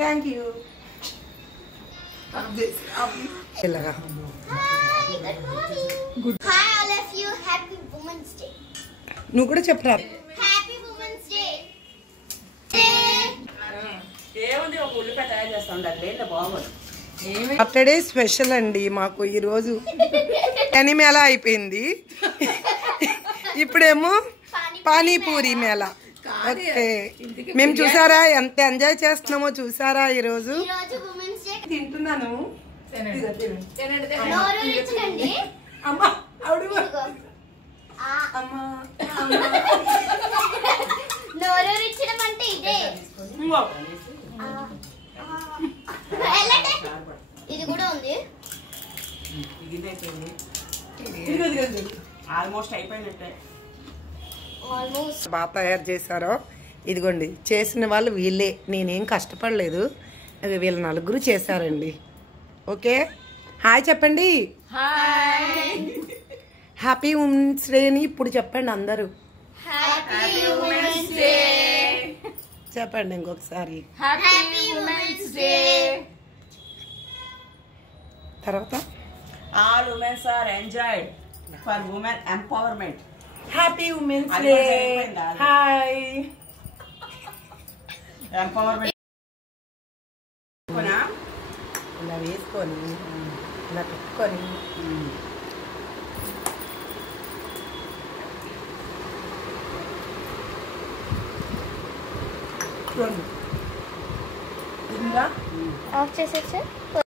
Thank you. నువ్వు కూడా చెప్పరా. బర్త్డే స్పెషల్ అండి మాకు ఈరోజు. శని మేళ అయిపోయింది, ఇప్పుడేమో పానీపూరి మేళ. ఓకే, మేము చూసారా ఎంత ఎంజాయ్ చేస్తున్నామో చూసారా ఈరోజు. తింటున్నాను. ఇది కూడా ఉంది. ఆల్మోస్ట్ అయిపోయినట్టే. బాగా తయారు చేశారో. ఇదిగోండి, చేసిన వాళ్ళు వీళ్ళే, నేనేం కష్టపడలేదు. అది వీళ్ళ నలుగురు చేశారండి. ఓకే, హాయ్ చెప్పండి. హ్యాపీ ఉమెన్స్ డే అని ఇప్పుడు చెప్పండి అందరూ. చెప్పండి ఇంకొకసారి. తర్వాత All women are enjoyed for women empowerment. Happy women's day. Hi. Empowerment ఇలా వేసుకొని ఇలా పెట్టుకొని ఆఫ్ చేసేసి